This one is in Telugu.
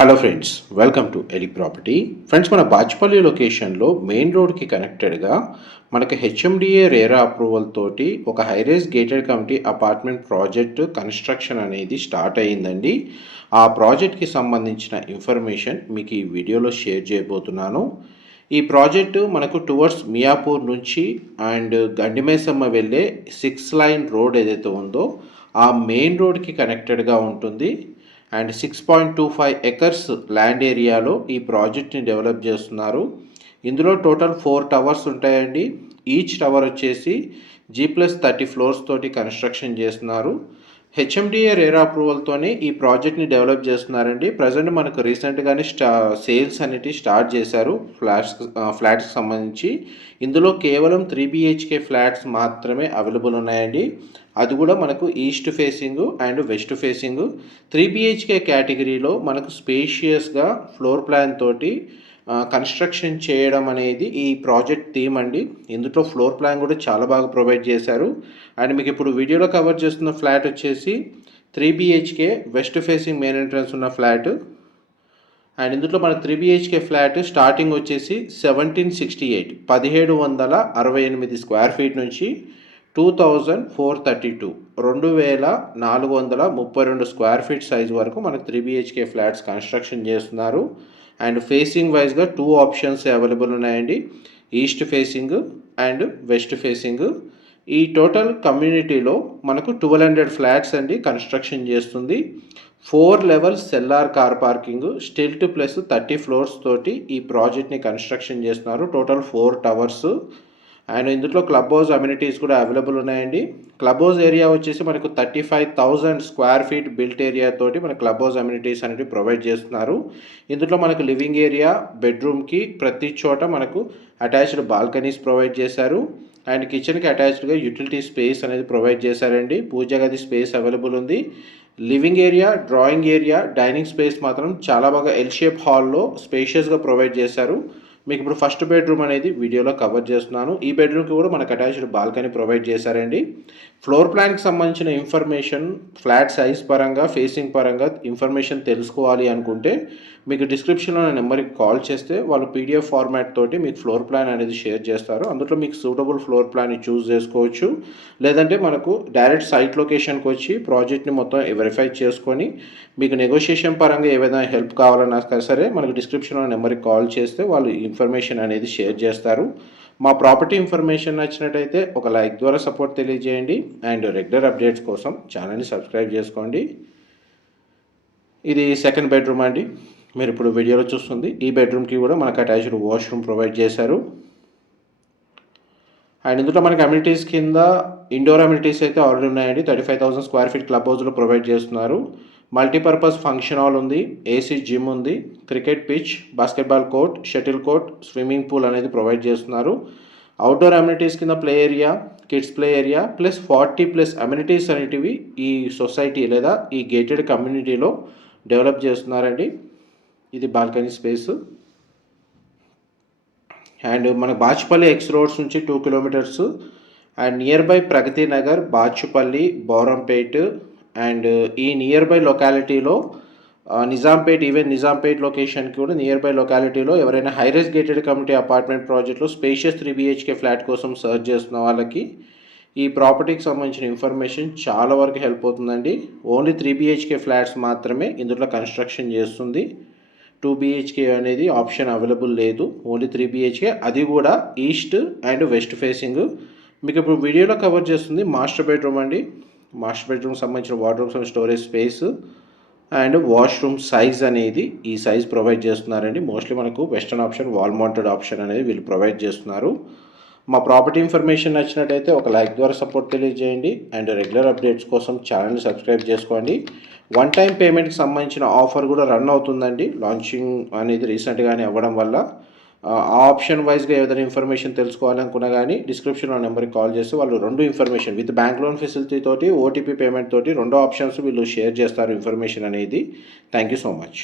Hello friends, welcome to Eli property. Friends, మన బాచ్పల్లి లొకేషన్లో మెయిన్ రోడ్కి కనెక్టెడ్గా మనకి హెచ్ఎండిఏ రేరా అప్రూవల్ తోటి ఒక హైరేజ్ gated committee apartment project construction అనేది స్టార్ట్ అయ్యిందండి. ఆ ప్రాజెక్ట్కి సంబంధించిన ఇన్ఫర్మేషన్ మీకు ఈ వీడియోలో షేర్ చేయబోతున్నాను. ఈ ప్రాజెక్టు మనకు టువర్డ్స్ మియాపూర్ నుంచి అండ్ గండిమేసమ్మ వెళ్ళే 6 లైన్ రోడ్ ఏదైతే ఉందో ఆ మెయిన్ రోడ్కి కనెక్టెడ్గా ఉంటుంది. అండ్ 6.25 ఎకర్స్ ల్యాండ్ ఏరియాలో ఈ ప్రాజెక్ట్ని డెవలప్ చేస్తున్నారు. ఇందులో టోటల్ 4 టవర్స్ ఉంటాయండి. ఈచ్ టవర్ వచ్చేసి G+30 ఫ్లోర్స్ తోటి కన్స్ట్రక్షన్ చేస్తున్నారు. హెచ్ఎండిఏ రేరా అప్రూవల్తోనే ఈ ప్రాజెక్ట్ని డెవలప్ చేస్తున్నారండి. ప్రజెంట్ మనకు రీసెంట్గానే సేల్స్ అనేవి స్టార్ట్ చేశారు ఫ్లాట్స్కి సంబంధించి. ఇందులో కేవలం 3 BHK ఫ్లాట్స్ మాత్రమే అవైలబుల్ ఉన్నాయండి. అది కూడా మనకు east facing and west facing. 3 BHK కేటగిరీలో మనకు స్పేషియస్గా ఫ్లోర్ ప్లాన్ తోటి కన్స్ట్రక్షన్ చేయడం అనేది ఈ ప్రాజెక్ట్ థీమ్ అండి. ఇందులో ఫ్లోర్ ప్లాన్ కూడా చాలా బాగా ప్రొవైడ్ చేశారు. అండ్ మీకు ఇప్పుడు వీడియోలో కవర్ చేస్తున్న ఫ్లాట్ వచ్చేసి 3 BHK west facing main entrance ఉన్న ఫ్లాట్. అండ్ ఇందులో మన 3 BHK ఫ్లాట్ స్టార్టింగ్ వచ్చేసి 1768 1768 స్క్వేర్ ఫీట్ నుంచి 2432 2432 స్క్వేర్ ఫీట్ సైజ్ వరకు మనకు 3 BHK ఫ్లాట్స్ కన్స్ట్రక్షన్ చేస్తున్నారు. అండ్ ఫేసింగ్ వైజ్గా 2 ఆప్షన్స్ అవైలబుల్ ఉన్నాయండి, east facing and west facing. ఈ టోటల్ కమ్యూనిటీలో మనకు 1200 ఫ్లాట్స్ అండి కన్స్ట్రక్షన్ చేస్తుంది. 4 levels cellar car parking stilt plus 30 floors తోటి ఈ ప్రాజెక్ట్ని కన్స్ట్రక్షన్ చేస్తున్నారు. Total 4 towers. అండ్ ఇందులో క్లబ్ హౌస్ అమ్యూనిటీస్ కూడా అవైలబుల్ ఉన్నాయండి. క్లబ్ హౌస్ ఏరియా వచ్చేసి మనకు 35,000 స్క్వేర్ ఫీట్ బిల్ట్ ఏరియా తోటి మన క్లబ్ హౌస్ అమ్యూనిటీస్ అనేవి ప్రొవైడ్ చేస్తున్నారు. ఇందులో మనకు లివింగ్ ఏరియా, బెడ్రూమ్కి ప్రతి చోట మనకు అటాచ్డ్ బాల్కనీస్ ప్రొవైడ్ చేశారు. అండ్ కిచెన్కి అటాచ్డ్గా యూటిలిటీ స్పేస్ అనేది ప్రొవైడ్ చేశారండి. పూజ గది స్పేస్ అవైలబుల్ ఉంది. Living area, drawing area, dining space మాత్రం చాలా బాగా ఎల్ షేప్ హాల్లో స్పేషియస్గా ప్రొవైడ్ చేశారు. మీకు ఇప్పుడు ఫస్ట్ బెడ్రూమ్ అనేది వీడియోలో కవర్ చేస్తున్నాను. ఈ బెడ్రూమ్కి కూడా మనకు అటాచ్డ్ బాల్కనీ ప్రొవైడ్ చేశారండి. ఫ్లోర్ ప్లాన్కి సంబంధించిన ఇన్ఫర్మేషన్, ఫ్లాట్ సైజ్ పరంగా, ఫేసింగ్ పరంగా ఇన్ఫర్మేషన్ తెలుసుకోవాలి అనుకుంటే మీకు డిస్క్రిప్షన్లో నా నెంబర్కి కాల్ చేస్తే వాళ్ళు PDF ఫార్మాట్ తోటి మీకు ఫ్లోర్ ప్లాన్ అనేది షేర్ చేస్తారు. అందులో మీకు సూటబుల్ ఫ్లోర్ ప్లాన్ని చూస్ చేసుకోవచ్చు. లేదంటే మనకు డైరెక్ట్ సైట్ లొకేషన్కి వచ్చి ప్రాజెక్ట్ని మొత్తం వెరిఫై చేసుకొని మీకు నెగోషియేషన్ పరంగా ఏదైనా హెల్ప్ కావాలన్నా సరే మనకు డిస్క్రిప్షన్లో నెంబర్కి కాల్ చేస్తే వాళ్ళు ఇన్ఫర్మేషన్ అనేది షేర్ చేస్తారు. మా ప్రాపర్టీ ఇన్ఫర్మేషన్ నచ్చినట్టయితే ఒక లైక్ ద్వారా సపోర్ట్ తెలియజేయండి. అండ్ రెగ్యులర్ అప్డేట్స్ కోసం ఛానల్ని సబ్స్క్రైబ్ చేసుకోండి. ఇది సెకండ్ బెడ్రూమ్ అండి, మీరు ఇప్పుడు వీడియోలో చూస్తుంది. ఈ బెడ్రూమ్కి కూడా మనకు అటాచ్డ్ వాష్రూమ్ ప్రొవైడ్ చేశారు. అండ్ ఇందులో మనకి అమ్యూనిటీస్ కింద ఇండోర్ అమ్యూనిటీస్ అయితే ఆల్రెడీ ఉన్నాయండి. 35,000 స్క్వేర్ ఫీట్ క్లబ్ హౌస్లో ప్రొవైడ్ చేస్తున్నారు. మల్టీపర్పస్ ఫంక్షన్ హాల్ ఉంది, AC జిమ్ ఉంది, cricket pitch, basketball court, shuttle court, swimming pool అనేది ప్రొవైడ్ చేస్తున్నారు. అవుట్డోర్ అమ్యూనిటీస్ కింద play area, kids play area plus 40+ amenities అనేటివి ఈ సొసైటీ లేదా ఈ గేటెడ్ కమ్యూనిటీలో డెవలప్ చేస్తున్నారండి. ఇది బాల్కనీ స్పేస్. అండ్ మన బాచుపల్లి ఎక్స్ రోడ్స్ నుంచి 2 kilometres. And nearby Pragathi Nagar, Bachupally, Bowrampet and ఈ నియర్ బై లొకాలిటీలో నిజాంపేట్, ఈవెన్ నిజాంపేట్ లొకేషన్కి కూడా నియర్ బై లొకాలిటీలో ఎవరైనా హైరేజ్ గేటెడ్ కమ్యూనిటీ అపార్ట్మెంట్ ప్రాజెక్ట్లో స్పేషియస్ 3 BHK ఫ్లాట్ కోసం సర్చ్ చేస్తున్న వాళ్ళకి ఈ ప్రాపర్టీకి సంబంధించిన ఇన్ఫర్మేషన్ చాలా వరకు హెల్ప్ అవుతుందండి. ఓన్లీ 3 BHK ఫ్లాట్స్ మాత్రమే ఇందులో కన్స్ట్రక్షన్ చేస్తుంది. 2 BHK అనేది ఆప్షన్ అవైలబుల్ లేదు, ఓన్లీ 3 BHK, అది కూడా ఈస్ట్ అండ్ వెస్ట్ ఫేసింగ్. మీకు ఇప్పుడు వీడియోలో కవర్ చేస్తుంది మాస్టర్ బెడ్రూమ్ అండి. మాస్టర్ బెడ్రూమ్కి సంబంధించిన wardrobes and storage space and washroom size అనేది ఈ సైజ్ ప్రొవైడ్ చేస్తున్నారండి. మోస్ట్లీ మనకు western option, wall mounted option అనేది వీళ్ళు ప్రొవైడ్ చేస్తున్నారు. మా ప్రాపర్టీ ఇన్ఫర్మేషన్ నచ్చినట్టయితే ఒక లైక్ ద్వారా సపోర్ట్ తెలియజేయండి. అండ్ రెగ్యులర్ అప్డేట్స్ కోసం ఛానల్ని సబ్స్క్రైబ్ చేసుకోండి. వన్ టైం పేమెంట్కి సంబంధించిన ఆఫర్ కూడా రన్ అవుతుందండి. లాంచింగ్ అనేది రీసెంట్గానే అవ్వడం వల్ల ఆ ఆప్షన్ వైజ్గా ఏదైనా ఇన్ఫర్మేషన్ తెలుసుకోవాలనుకున్నా కానీ డిస్క్రిప్షన్లో నెంబర్కి కాల్ చేస్తే వాళ్ళు 2 information with bank loan facility తోటి, OTP పేమెంట్ తోటి 2 ఆప్షన్స్ వీళ్ళు షేర్ చేస్తారు ఇన్ఫర్మేషన్ అనేది. Thank you so much.